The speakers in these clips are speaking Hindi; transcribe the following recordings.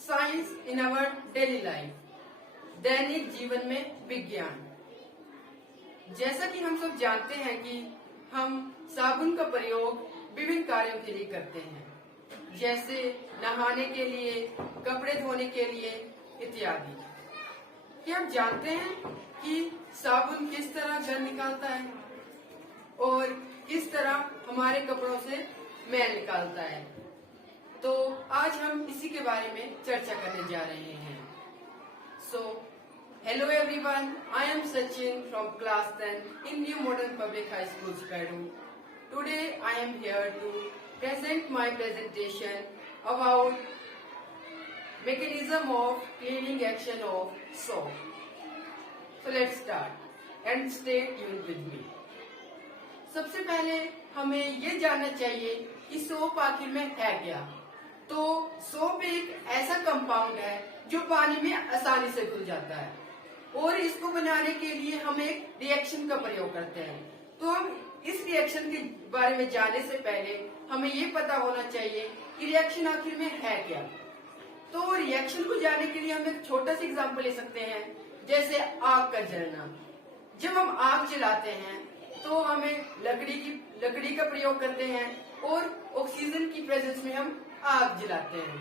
Science in our daily life, दैनिक जीवन में विज्ञान। जैसा कि हम सब जानते हैं कि हम साबुन का प्रयोग विभिन्न कार्यों के लिए करते हैं, जैसे नहाने के लिए, कपड़े धोने के लिए इत्यादि। क्या आप जानते हैं कि साबुन किस तरह गंध निकालता है और किस तरह हमारे कपड़ों से मैल निकालता है? तो आज हम इसी के बारे में चर्चा करने जा रहे हैं। Hello everyone, I am Sachin from class 10 in New Modern Public High School, Sparrow. Today I am here to present my presentation about mechanism of cleaning action of soap. So let's start and stay tuned with me. सबसे पहले हमें ये जानना चाहिए कि सोप आखिर में है क्या। तो सोप एक ऐसा कंपाउंड है जो पानी में आसानी से घुल जाता है और इसको बनाने के लिए हम एक रिएक्शन का प्रयोग करते हैं। तो हम इस रिएक्शन के बारे में जानने से पहले हमें ये पता होना चाहिए कि रिएक्शन आखिर में है क्या। तो रिएक्शन को जानने के लिए हम एक छोटा सा एग्जांपल ले सकते हैं, जैसे आग का जलना। जब हम आग जलाते हैं तो हमें लकड़ी का प्रयोग करते हैं और ऑक्सीजन की प्रेजेंस में हम आग जलाते हैं,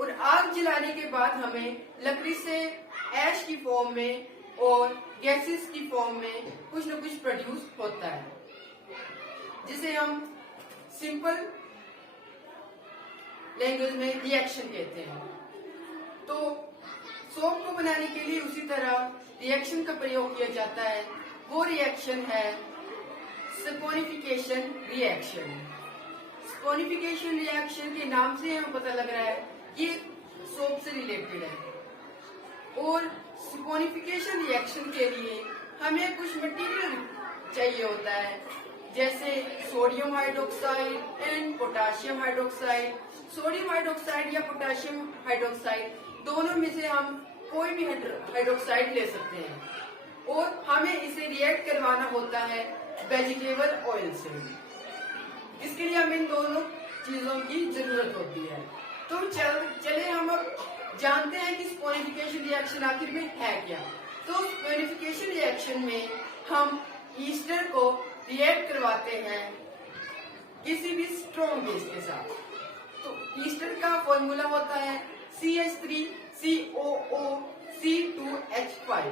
और आग जलाने के बाद हमें लकड़ी से ऐश की फॉर्म में और गैसेस की फॉर्म में कुछ न कुछ प्रोड्यूस होता है, जिसे हम सिंपल लैंग्वेज में रिएक्शन कहते हैं। तो सोप को बनाने के लिए उसी तरह रिएक्शन का प्रयोग किया जाता है। वो रिएक्शन है सपोनिफिकेशन रिएक्शन। सपोनिफिकेशन रिएक्शन के नाम से हमें पता लग रहा है ये सोप से रिलेटेड है। और सपोनिफिकेशन रिएक्शन के लिए हमें कुछ मटेरियल चाहिए होता है, जैसे sodium hydroxide and potassium hydroxide. Sodium hydroxide या पोटेशियम हाइड्रोक्साइड दोनों में से हम कोई भी हाइड्रोक्साइड ले सकते हैं और हमें इसे रिएक्ट करवाना होता है वेजिटेबल ऑयल से। इसके लिए हमें इन दोनों चीजों की जरूरत होती है। तो चले हम अब जानते हैं कि सपोनिफिकेशन रिएक्शन आखिर में है क्या। तो सपोनिफिकेशन रिएक्शन में हम ईस्टर को रिएक्ट करवाते हैं किसी भी स्ट्रॉन्ग बेस के साथ। तो ईस्टर का फॉर्मूला होता है CH3COO C2H5।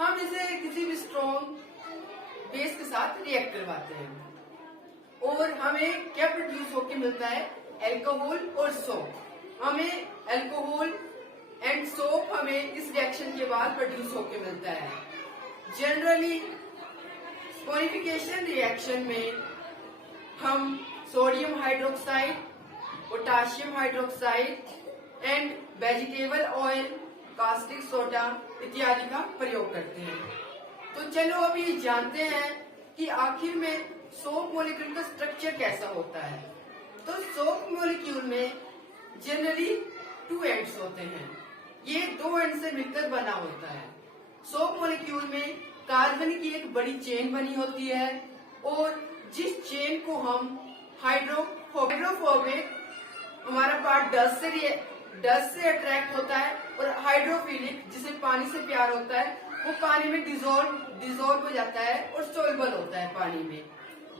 हम इसे किसी भी स्ट्रॉन्ग बेस के साथ रिएक्ट करवाते हैं और हमें क्या प्रोड्यूस होके मिलता है? अल्कोहल और सोप। हमें अल्कोहल एंड सोप हमें इस रिएक्शन के बाद प्रोड्यूस होके मिलता है। जनरली सपोनिफिकेशन रिएक्शन में हम sodium hydroxide, potassium hydroxide and vegetable oil, caustic soda इत्यादि का प्रयोग करते हैं। तो चलो अभी जानते हैं कि आखिर में सोप मॉलिक्यूल का स्ट्रक्चर कैसा होता है। तो सोप मॉलिक्यूल में जनरली 2 एंड्स होते हैं। ये 2 एंड से मिलकर बना होता है। सोप मॉलिक्यूल में कार्बन की एक बड़ी चेन बनी होती है और जिस चेन को हम हाइड्रोफोबिक, हमारा पार्ट डस्ट से अट्रैक्ट होता है, और हाइड्रोफिलिक जिसे पानी से प्यार होता है, वो पानी में डिजोल्व हो जाता है और सोल्युबल होता है पानी में।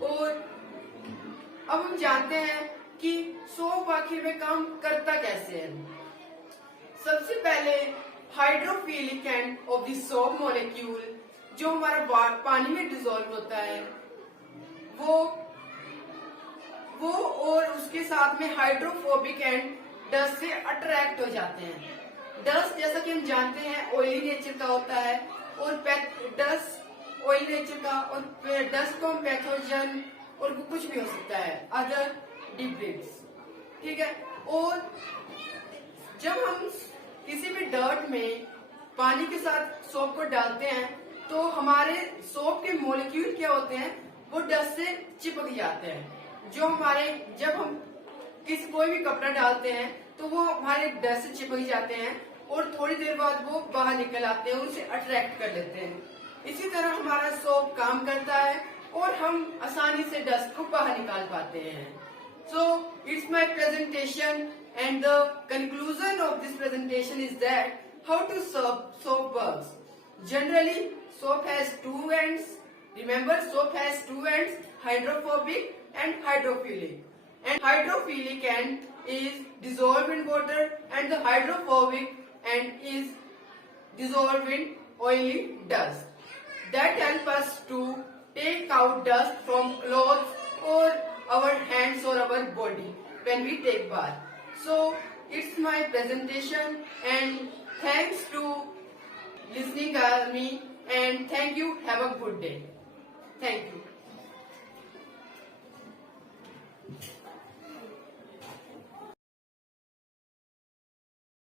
और अब हम जानते हैं कि सोप आखिर में काम करता कैसे है। सबसे पहले hydrophilic end of the soap molecule जो हमारा पानी में डिजोल्व होता है, वो और उसके साथ में हाइड्रोफोबिक एंड डस्ट से अट्रैक्ट हो जाते हैं। डस्ट जैसा कि हम जानते हैं ऑयली नेचर का होता है, और डस्ट ऑयली नेचर का, और डस्ट को हम पैथोजन और कुछ भी हो सकता है, अदर डिब्रिड्स, ठीक है। और जब हम किसी भी डर्ट में पानी के साथ सोप को डालते हैं तो हमारे सोप के मॉलिक्यूल क्या होते हैं? वो डस्ट से चिपक जाते हैं। जब हम कोई भी कपड़ा डालते हैं तो वो हमारे डस्ट से चिपक जाते हैं और थोड़ी देर बाद वो बाहर निकल आते हैं और उसे अट्रैक्ट कर लेते हैं। इसी तरह हमारा सोप काम करता है और हम आसानी से डस्ट को बाहर निकाल पाते हैं। So it's my presentation, and the conclusion of this presentation is that how to soap works. Generally, soap has two ends. Remember, soap has two ends, hydrophobic and hydrophilic. And hydrophilic end is dissolved in water, and the hydrophobic end is dissolved in oily dust. That help us to take out dust from clothes or our hands or our body when we take bath. So it's my presentation, and thanks to listening me, and thank you. Have a good day. Thank you.